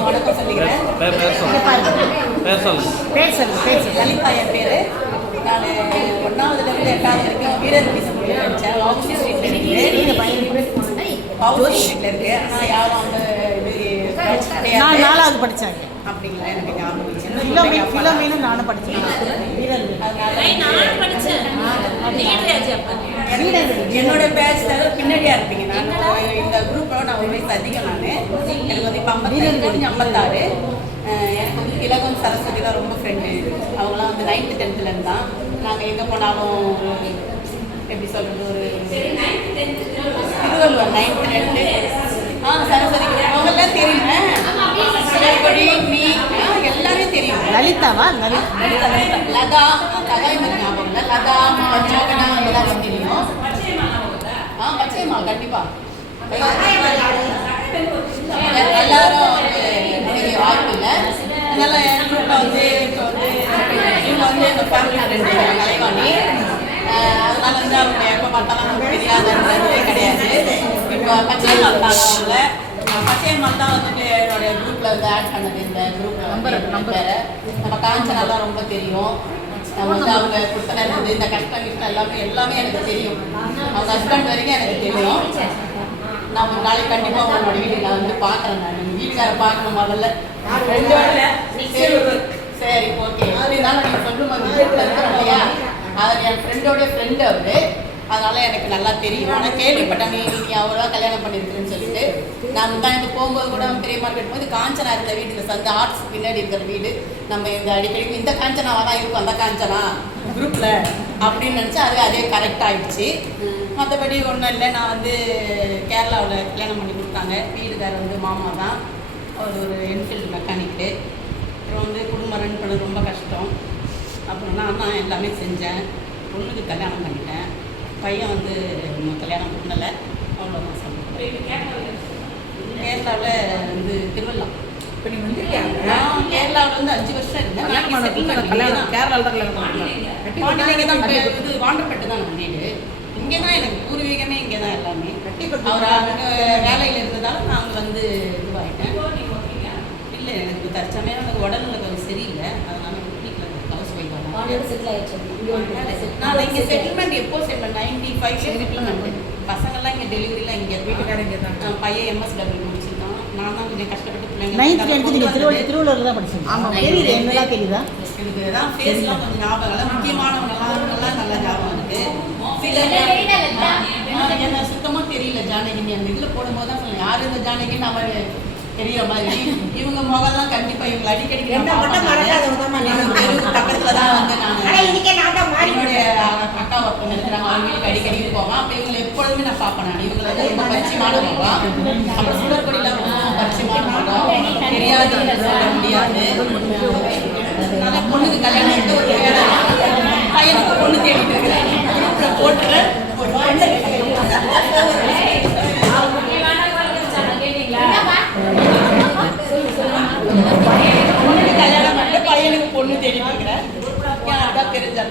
வணக்கம் சொல்லிக்கிறேன். லலிதா என் பேர். நான் 1ஆவதுலேருந்து 8ஆவது வரைக்கும் வீரர் படித்தேன். ஆஃபீஸ் ஸ்ட்ரீட்டில் இருக்குது. ஹவுஸ் ஸ்ட்ரீட்டில் இருக்குது. ஆனால் யாரும் அந்த இது நான் 4ஆவது படித்தேன். அப்படிங்களா? எனக்கு ஞாபகம் ஃபிலோமீனும் நானும் படித்தேன். என்னோட பேட்ச் பின்னாடியா இருப்பீங்க. நான் இந்த குரூப்போட நான் ஒரு வயசு அதிகம். நான் எனக்கு வந்து இப்போ 56 எனக்கு வந்து திலகம் சரஸ்வதி தான் ரொம்ப ஃப்ரெண்டு. அவங்களாம் வந்து 9th 10th தான். நாங்கள் எங்கே போனாலும் எப்படி சொல்கிறது, ஒரு திருவள்ளுவர் 9th 10th சரஸ்வதி அவங்கெல்லாம் தெரியுங்க. நீ எல்லாரையும் தெரியும். லலிதாவா? லதா கதாய்மதி ஞாபகம் இல்லை. லதா ஜோகனா எல்லாரும் தெரியும். பச்சையம்மா கண்டிப்பாக எல்லாரும் தெரிய வாய்ப்பு இல்லை. அதனால என் குரூப்பில் வந்து இப்போ வந்து இவங்க வந்து எங்கள் ஃபேமிலி ஃப்ரெண்டு கலைவாணி. அதனால வந்து அவங்க எப்போ பார்த்தாலும் நமக்கு தெரியாதுன்றதே கிடையாது. இப்போ பச்சையம்மாள் தான் அவங்கள பச்சையம்மாள் தான் வந்துட்டு என்னுடைய குரூப்பில் வந்து ஆட் பண்ணது. இந்த குரூப்பில் நம்பர் நம்ம காஞ்சனாலாம் ரொம்ப தெரியும். நம்ம வந்து அவங்க கொடுத்தன இருந்தது இந்த கஷ்டம் எல்லாமே எனக்கு தெரியும். அவங்க ஹஸ்பண்ட் வரைக்கும் எனக்கு தெரியும். நான் ஒரு நாளைக்கு கண்டிப்பாக உங்களோட வீட்டுக்கு நான் வந்து பார்க்குறேன். நான் எங்கள் வீட்டுக்காரை பார்க்கணும் முதல்ல. சரி ஓகே. இருந்தாலும் நீங்கள் சொல்லும்போது இல்லையா, அவர் என் ஃப்ரெண்டோடைய ஃப்ரெண்டு அவர். அதனால் எனக்கு நல்லா தெரியும். ஆனால் கேள்விப்பட்டேன் நீ அவ்வளோவா கல்யாணம் பண்ணியிருக்குன்னு சொல்லிட்டு. நான் முந்தானத்து போகும்போது கூட பெரிய மார்க்கெட் போது காஞ்சனா இருந்த வீட்டில் சந்த ஆர்ட்ஸ் பின்னாடி இருக்கிற வீடு. நம்ம இந்த அடிக்கடி இந்த காஞ்சனாவாக தான் இருக்கும், அந்த காஞ்சனா குரூப்பில் அப்படின்னு நினச்சா அதே கரெக்ட் ஆகிடுச்சு. மற்றபடி ஒன்றும் இல்லை. நான் வந்து கேரளாவில் கல்யாணம் பண்ணி கொடுத்தாங்க. வீடுகார் வந்து மாமா தான். அவர் ஒரு என்ஃபீல்டு மெக்கானிக்கு. அப்புறம் வந்து குடும்பம் ரன் பண்ண ரொம்ப கஷ்டம். அப்புறம் நான் தான் எல்லாமே செஞ்சேன். பொண்ணுக்கு கல்யாணம் பண்ணிட்டேன். பையன் வந்து கல்யாணம் பண்ணலை. அவ்வளோதான் சொல்லுவேன். கேரளாவில் வந்து திருவள்ளா. இப்போ நீங்கள் வந்துருக்கீங்க. நான் கேரளாவில் வந்து 5 வருஷம் இருந்தேன். கேரளாவில் தான் கல்யாணம் பாண்டியிலேயே தான் இது வாண்டப்பட்டு தான் நான் வீடு. இங்கே தான் எனக்கு பூர்வீகமே இங்கே தான் எல்லாமே. அவர் அங்கே வேலையில் இருந்ததால் நான் வந்து இதுவாகிட்டேன். இல்லை எனக்கு தற்சமயம் எனக்கு உடல்நிலை கொஞ்சம் சரியில்லை. அதனால வீட்டில் ஹவுஸ் ஒய்ஃப் நான் இங்கே செட்டில்மெண்ட் எப்போ செட்டில் 95 செட்டில்மெண்ட். பசங்கள்லாம் இங்கே டெலிவரிலாம் இங்கே வீட்டுக்காரங்க தான். பையன் MSW முடிச்சிருக்கான். நான் தான் கொஞ்சம் கஷ்டப்பட்டு பிள்ளைங்க திருவள்ளூரில் தான் படிச்சேன். ஆமாம் தெரியுது. என்னெல்லாம் தெரியுதா? எனக்கு தான் ஃபேஸ்லாம் கொஞ்சம் ஞாபகம் இல்லை. முக்கியமானவங்கலாம் நல்லா ஞாபகம் இருக்குது. என்ன சுத்தமாக தெரியல ஜானகி. அந்த இதில் போடும்போது தான் சொல்லுங்கள் யார் இந்த ஜானகின்னு அவர் தெரியற மாதிரி. இவங்க முகம்லாம் கண்டிப்பாக இவங்க அடிக்கடி பக்கத்தில் தான் வந்து நான் என்னுடைய அக்கா ஒருத்தவங்க இருக்கிறாங்க. அவங்க வீட்டுக்கு அடிக்கடி போவேன். அப்போ இவங்களை எப்பொழுதுமே நான் பார்ப்பேன். நான் இவங்களை வந்து ரொம்ப பரிச்சயமான முகம். அப்புறம் சுடற்கொடியில் ரொம்ப பரிச்சயமான முகம். தெரியாது சொல்ல முடியாது. அதனால பொண்ணுக்கு கல்யாணம் ஒரு வேலை பையனுக்கு பொண்ணு தேடிட்டு இருக்கிறேன். குரூப்பில் போட்டுறேன். பொண்ணுக்கு கல்யாணம் பண்ணி பையனுக்கு பொண்ணு தேடிட்டு இருக்கிறேன். அதான் தெரிஞ்சா